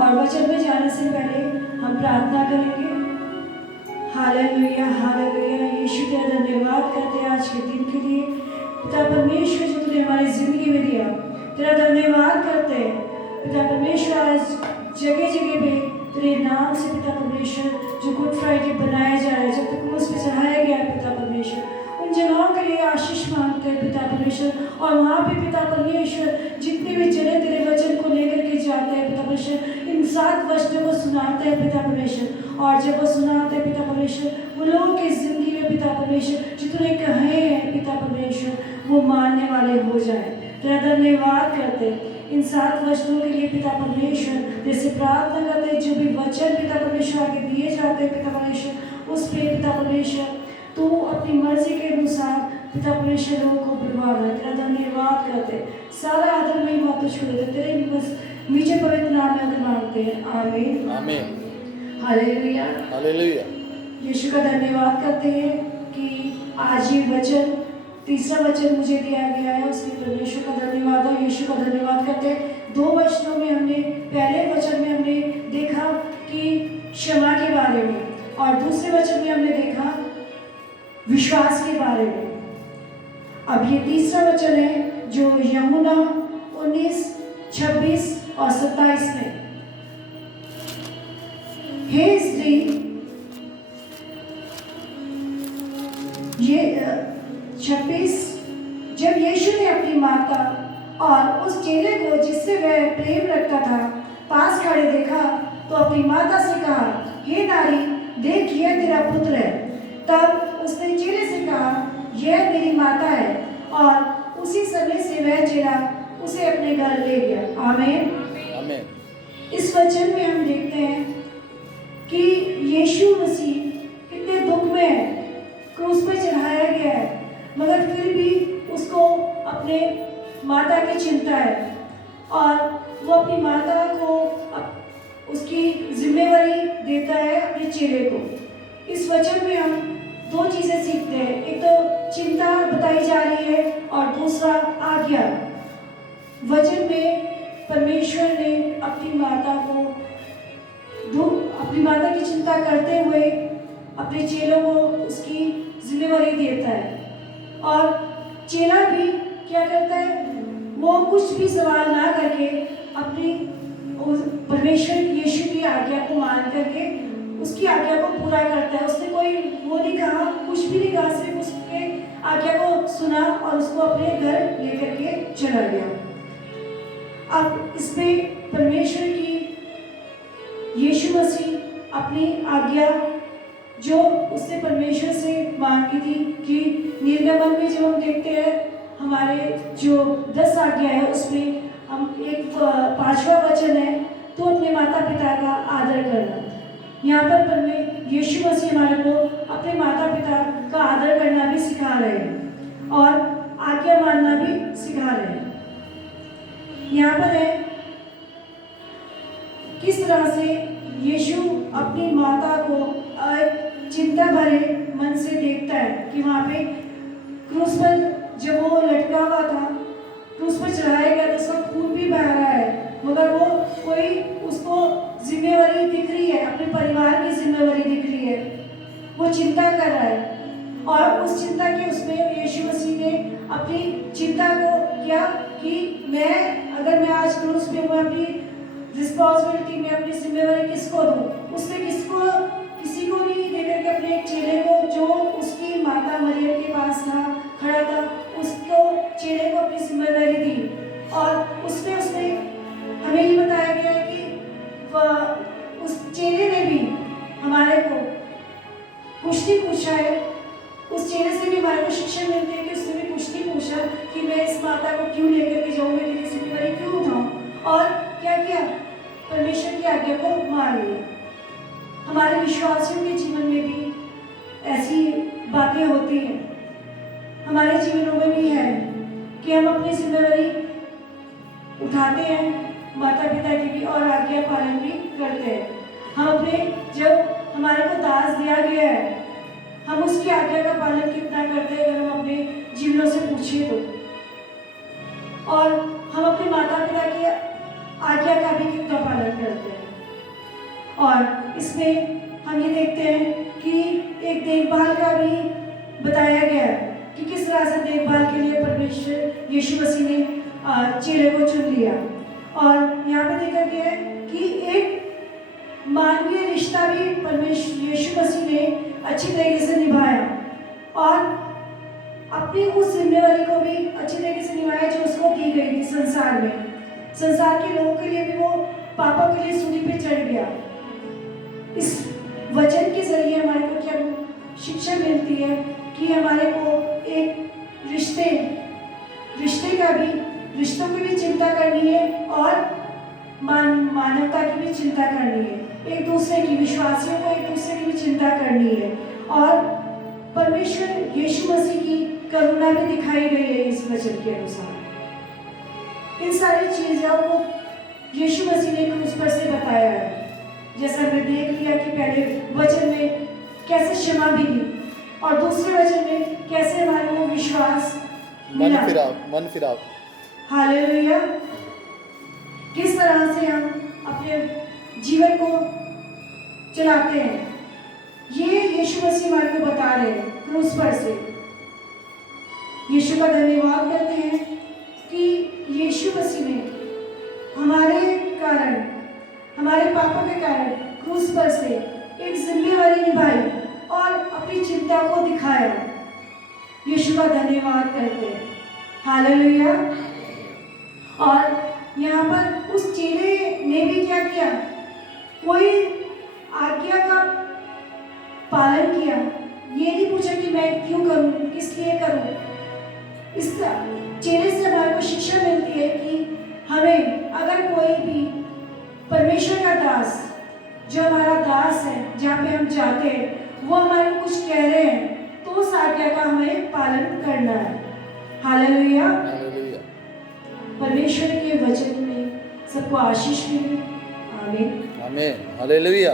और वचन में जाने से पहले हम प्रार्थना करेंगे। Hallelujah hallelujah. यीशु तेरा धन्यवाद करते हैं आज के दिन के लिए। पिता परमेश्वर जो तूने हमारी जिंदगी में दिया, तेरा धन्यवाद करते हैं पिता परमेश्वर। आज जगह जगह पे तेरे नाम से पिता परमेश्वर जो गुड फ्राइडे बनाया जा रहा है, जब तक क्रूस पे चढ़ाया गया है पिता परमेश्वर, उन जगहों के लिए आशीष मांगते हैं पिता परमेश्वर। और वहाँ पे पिता परमेश्वर जितने भी जने तेरे वचन को लेकर के जाते हैं पिता परमेश्वर, इन 7 वचनों को सुनाते हैं पिता परमेश्वर। और जब वो सुनाते हैं पिता परमेश्वर, वो लोगों की जिंदगी में पिता परमेश्वर जो तूने कहे हैं पिता परमेश्वर, वो मानने वाले हो जाए। तेरा धन्यवाद करते इन 7 वचनों के लिए पिता परमेश्वर। जैसे प्रार्थना करते हैं जो भी वचन पिता परमेश्वर आगे दिए जाते हैं पिता परमेश्वर, उस पर पिता परमेश्वर तू अपनी मर्जी के अनुसार पिता परमेश्वर लोगों को बुलवाना। तेरा धन्यवाद करते, सारा आदर में बात छोड़ दे, तेरे बस नीचे पवित्र नाम में मांगते हैं, आमीन आमीन। Hallelujah hallelujah. यीशु का धन्यवाद करते हैं कि आज ये वचन, तीसरा वचन मुझे दिया गया है, उसके परमेश्वर का धन्यवाद है। यीशु का धन्यवाद करते हैं। 2 वचनों में हमने, पहले वचन में हमने देखा कि क्षमा के बारे में, और दूसरे वचन में हमने देखा विश्वास के बारे में। अब ये तीसरा वचन है जो यूहन्ना 19, 26 और 27 में, हे स्त्री, ये 26, जब यीशु ने अपनी माता और उस चेले को जिससे वह प्रेम रखता था पास खड़े देखा, तो अपनी माता से कहा, हे नारी, देख यह तेरा पुत्र है। तब उसने चेले से कहा, यह मेरी माता है, और उसी समय से वह चेला उसे अपने घर ले गया। आमीन आमीन। इस वचन में हम देखते हैं कि यीशु मसीह कितने दुख में है, क्रूस पे चढ़ाया गया है, मगर फिर भी उसको अपने माता की चिंता है, और वो अपनी माता को उसकी जिम्मेवारी देता है अपने चेले को। इस वचन में हम 2 चीजें सीखते हैं, एक तो चिंता बताई जा रही है, और दूसरा आज्ञा। वचन में परमेश्वर ने अपनी माता को, अपनी माता की चिंता करते हुए अपने चेलों को उसकी जिम्मेवारी देता है, और चेला भी क्या करता है, वो कुछ भी सवाल ना करके अपनी परमेश्वर यीशु की आज्ञा को मान करके उसकी आज्ञा को पूरा करता है। उसने कोई वो नहीं कहा, कुछ भी नहीं कहा, सिर्फ उसके आज्ञा को सुना और उसको अपने घर लेकर के चला गया। अब इसमें परमेश्वर की, यीशु मसीह अपनी आज्ञा जो उसने परमेश्वर से मांगी थी, कि निर्गमन में जब हम देखते हैं हमारे जो 10 आज्ञा है, उसमें हम एक 5वां वचन है, तो अपने माता पिता का आदर करना। यहाँ पर यीशु मसीह हमारे को अपने माता पिता का आदर करना भी सिखा रहे हैं, और आज्ञा मानना भी सिखा रहे हैं। यहाँ पर है किस तरह से यीशु अपनी माता को चिंता भरे मन से देखता है, कि वहाँ पे क्रूस पर जब वो लटका हुआ था, क्रूस पर चढ़ाया गया, तो उसका खून भी बह रहा है, मगर वो कोई उसको जिम्मेवारी दिख रही है, अपने परिवार की जिम्मेवारी दिख रही है, वो चिंता कर रहा है। और उस चिंता के उसमें यीशु मसीह ने अपनी चिंता को किया कि अगर मैं आज क्रूस पे हूँ, अपनी रिस्पॉन्सिबिलिटी में अपनी जिम्मेवारी किसको दूँ? उसने किसी को नहीं देकर के अपने एक चेले को, जो उसकी माता मरियम के पास था, खड़ा था, उसको चेले को अपनी जिम्मेदारी दी। और उसने हमें ये बताया गया है कि उस चेले ने भी हमारे को कुछ नहीं पूछा है, उस चेले से भी हमारे को शिक्षा मिलती है कि उसने भी कुछ नहीं पूछा कि मैं इस माता को क्यों लेकर के जाऊँ, मैं तेरी जिम्मेदारी क्यों उठाऊँ, और क्या किया, परमेश्वर की आज्ञा को मान लिया। हमारे विश्वासियों के जीवन में भी ऐसी बातें होती हैं, हमारे जीवनों में भी है कि हम अपनी जिम्मेदारी उठाते हैं, माता पिता की भी, और आज्ञा पालन भी करते हैं। हम अपने, जब हमारे को दास दिया गया है, हम उसकी आज्ञा का पालन कितना करते हैं, अगर हम अपने जीवनों से पूछिए तो। और हम अपने माता पिता की आज्ञा का भी कितना पालन करते हैं। और इसमें हम ये देखते हैं कि एक देखभाल का भी बताया गया है कि किस तरह से देखभाल के लिए परमेश्वर यीशु मसीह ने चेले को चुन लिया। और यहाँ पे देखा गया है कि एक मानवीय रिश्ता भी परमेश्वर यीशु मसीह ने अच्छी तरीके से निभाया और अपनी उस जिम्मेवारी को भी अच्छी तरीके से निभाया जो उसको दी गई थी संसार में। संसार के लोगों के लिए भी वो पापा के लिए सूली पे चढ़ गया। इस वचन के जरिए हमारे को क्या शिक्षा मिलती है कि हमारे को एक रिश्तों की भी चिंता करनी है और मानवता की भी चिंता करनी है। एक दूसरे की, विश्वासियों को एक दूसरे की भी चिंता करनी है और परमेश्वर यीशु मसीह की करुणा भी दिखाई गई है इस वचन के अनुसार। इन सारी चीजों को यीशु मसीह ने क्रूस पर से बताया है। जैसा हमने देख लिया कि पहले वचन में कैसे क्षमा मिली और दूसरे वचन में कैसे हमारे को विश्वास मिला। मन फिराव। हालेलुया। किस तरह से हम अपने जीवन को चलाते हैं, ये यीशु मसीह हमारे को बता रहे हैं क्रूस पर से। यीशु का धन्यवाद करते हैं कि यीशु मसीह ने हमारे कारण, हमारे पापों के कारण क्रूस पर से एक जिम्मेवारी निभाई और अपनी चिंता को दिखाया। यीशु का धन्यवाद करते हैं। हालेलुया। और यहाँ पर उस चेले ने भी क्या किया, कोई आज्ञा का पालन किया। ये नहीं पूछा कि मैं क्यों करूं, किस लिए करूं। इस चेले से हमारे को शिक्षा मिलती है कि हमें अगर कोई भी परमेश्वर का दास, जो हमारा दास है, जहाँ पे हम जाते हैं, वो हमारे को कुछ कह रहे हैं तो उस आज्ञा का हमें पालन करना है। हालेलुया। परमेश्वर के वचन में सबको आशीष मिले। आमीन। आमीन। हालेलुया।